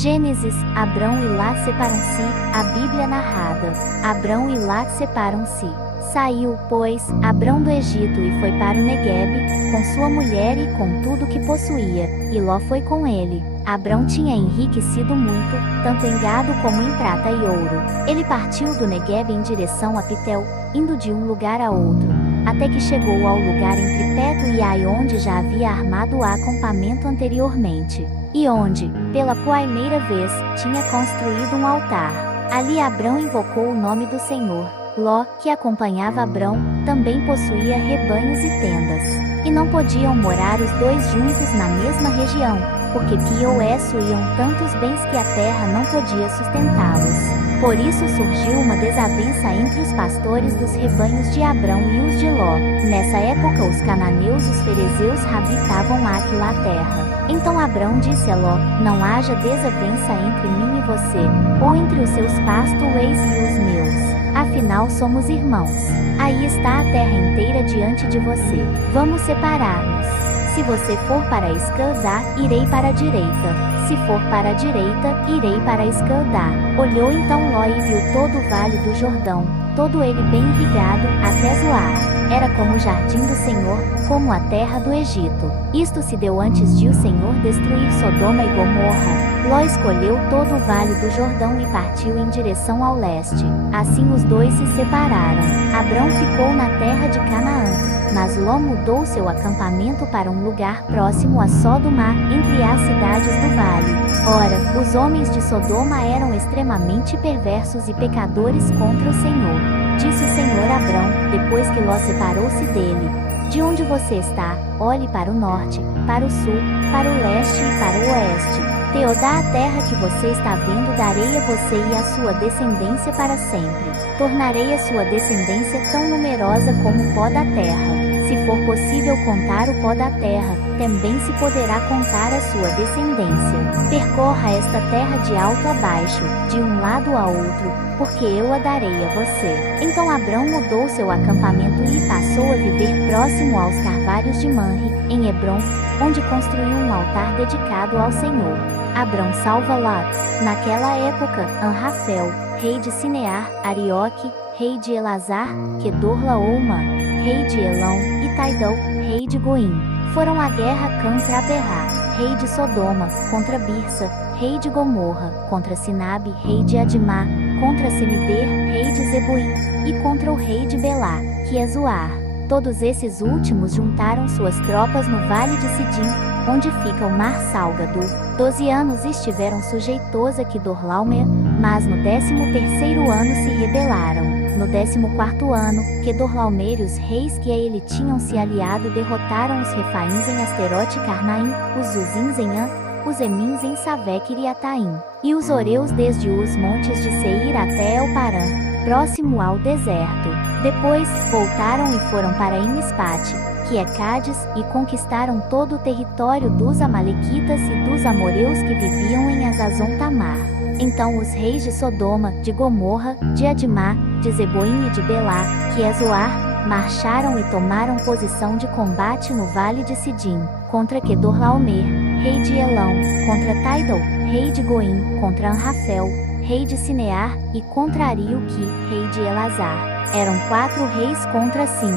Gênesis, Abrão e Lá separam-se, a Bíblia narrada. Abrão e Lá separam-se. Saiu, pois, Abrão do Egito e foi para o Neguebe, com sua mulher e com tudo que possuía, e Ló foi com ele. Abrão tinha enriquecido muito, tanto em gado como em prata e ouro. Ele partiu do Neguebe em direção a Pitel, indo de um lugar a outro, até que chegou ao lugar entre Peto e Ai, onde já havia armado o acampamento anteriormente, e onde, pela primeira vez, tinha construído um altar. Ali Abrão invocou o nome do Senhor. Ló, que acompanhava Abrão, também possuía rebanhos e tendas. E não podiam morar os dois juntos na mesma região, porque possuíam tantos bens que a terra não podia sustentá-los. Por isso surgiu uma desavença entre os pastores dos rebanhos de Abrão e os de Ló. Nessa época os cananeus e os ferezeus habitavam aquela terra. Então Abrão disse a Ló: não haja desavença entre mim e você, ou entre os seus pastores e os meus. Afinal somos irmãos. Aí está a terra inteira diante de você. Vamos separar-nos. Se você for para a esquerda, irei para a direita. Se for para a direita, irei para a esquerda. Olhou então Ló e viu todo o vale do Jordão, todo ele bem irrigado, até Zoar. Era como o jardim do Senhor, como a terra do Egito. Isto se deu antes de o Senhor destruir Sodoma e Gomorra. Ló escolheu todo o vale do Jordão e partiu em direção ao leste. Assim os dois se separaram. Abrão ficou na terra de Canaã, mas Ló mudou seu acampamento para um lugar próximo a Sodoma, entre as cidades do vale. Ora, os homens de Sodoma eram extremamente perversos e pecadores contra o Senhor. Disse o Senhor a Abrão, depois que Ló separou-se dele: de onde você está, olhe para o norte, para o sul, para o leste e para o oeste. Teodá, a terra que você está vendo, darei a você e a sua descendência para sempre. Tornarei a sua descendência tão numerosa como o pó da terra. Se for possível contar o pó da terra, também se poderá contar a sua descendência. Percorra esta terra de alto a baixo, de um lado a outro, porque eu a darei a você. Então Abrão mudou seu acampamento e passou a viver próximo aos carvalhos de Manre, em Hebrom, onde construiu um altar dedicado ao Senhor. Abrão salva Ló. Naquela época, Anrafel, rei de Sinear, Arioque, rei de Elazar, Kedorlaoma, rei de Elão, e Taidão, rei de Goim, foram à guerra contra Aberá, rei de Sodoma, contra Birsa, rei de Gomorra, contra Sinabe, rei de Adimá, contra Semiber, rei de Zeboim, e contra o rei de Belá, que é Zoar. Todos esses últimos juntaram suas tropas no vale de Sidim, onde fica o mar Salgado. 12 anos estiveram sujeitos a Kedorlaomer, mas no 13º ano se rebelaram. No 14º ano, Kedorlaomer e os reis que a ele tinham se aliado derrotaram os Refaíns em Asterote e Carnaim, os Zuzins em An, os Emins em Saveque e Ataim, e os Oreus desde os montes de Seir até El-Parã, próximo ao deserto. Depois, voltaram e foram para Emispate, que é Cádiz, e conquistaram todo o território dos Amalequitas e dos Amoreus que viviam em Azazon-Tamar. Então os reis de Sodoma, de Gomorra, de Adimá, de Zeboim e de Belá, que é Zoar, marcharam e tomaram posição de combate no vale de Sidim, contra Kedorlaomer, rei de Elão, contra Taidal, rei de Goim, contra Anrafel, rei de Sinear, e contra Arioque, rei de Elazar. Eram 4 reis contra 5.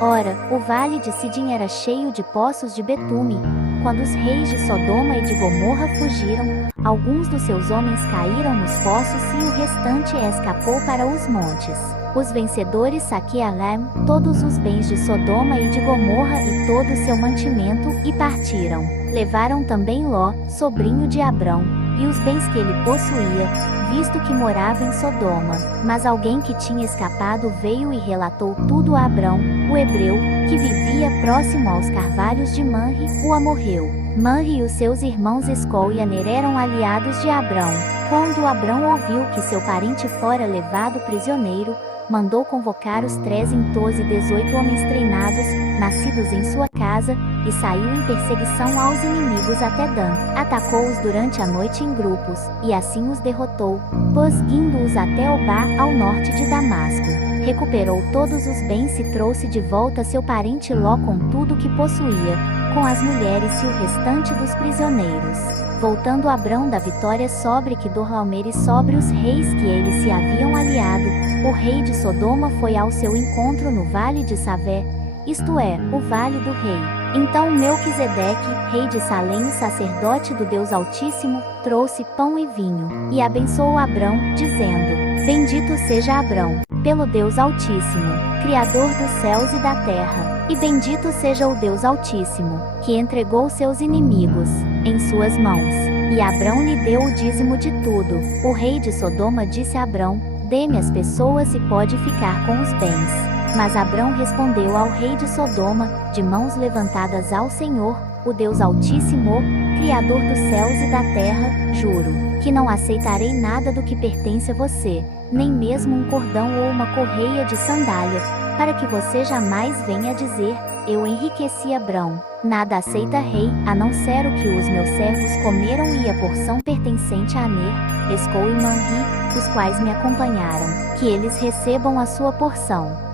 Ora, o vale de Sidim era cheio de poços de betume. Quando os reis de Sodoma e de Gomorra fugiram, alguns dos seus homens caíram nos poços e o restante escapou para os montes. Os vencedores saquearam todos os bens de Sodoma e de Gomorra e todo o seu mantimento, e partiram. Levaram também Ló, sobrinho de Abrão, e os bens que ele possuía, visto que morava em Sodoma. Mas alguém que tinha escapado veio e relatou tudo a Abrão, o hebreu, que vivia próximo aos carvalhos de Manre, o amorreu. Manre e os seus irmãos Escol e Aner eram aliados de Abrão. Quando Abrão ouviu que seu parente fora levado prisioneiro, mandou convocar os 318 homens treinados, nascidos em sua casa, e saiu em perseguição aos inimigos até Dan. Atacou-os durante a noite em grupos, e assim os derrotou, perseguindo-os até Obá, ao norte de Damasco. Recuperou todos os bens e trouxe de volta seu parente Ló com tudo o que possuía, com as mulheres e o restante dos prisioneiros. Voltando Abrão da vitória sobre Quedorlaomer e sobre os reis que eles se haviam aliado, o rei de Sodoma foi ao seu encontro no vale de Savé, isto é, o vale do rei. Então Melquisedeque, rei de Salém e sacerdote do Deus Altíssimo, trouxe pão e vinho, e abençoou Abrão, dizendo: Bendito seja Abrão, pelo Deus Altíssimo, Criador dos céus e da terra, e bendito seja o Deus Altíssimo, que entregou seus inimigos em suas mãos. E Abrão lhe deu o dízimo de tudo. O rei de Sodoma disse a Abrão: Dê-me as pessoas e pode ficar com os bens. Mas Abrão respondeu ao rei de Sodoma, de mãos levantadas ao Senhor, o Deus Altíssimo, Criador dos céus e da terra, juro, que não aceitarei nada do que pertence a você, nem mesmo um cordão ou uma correia de sandália, para que você jamais venha dizer: eu enriqueci Abrão. Nada aceita rei, a não ser o que os meus servos comeram e a porção pertencente a Aner, Escol e Manri, os quais me acompanharam, que eles recebam a sua porção.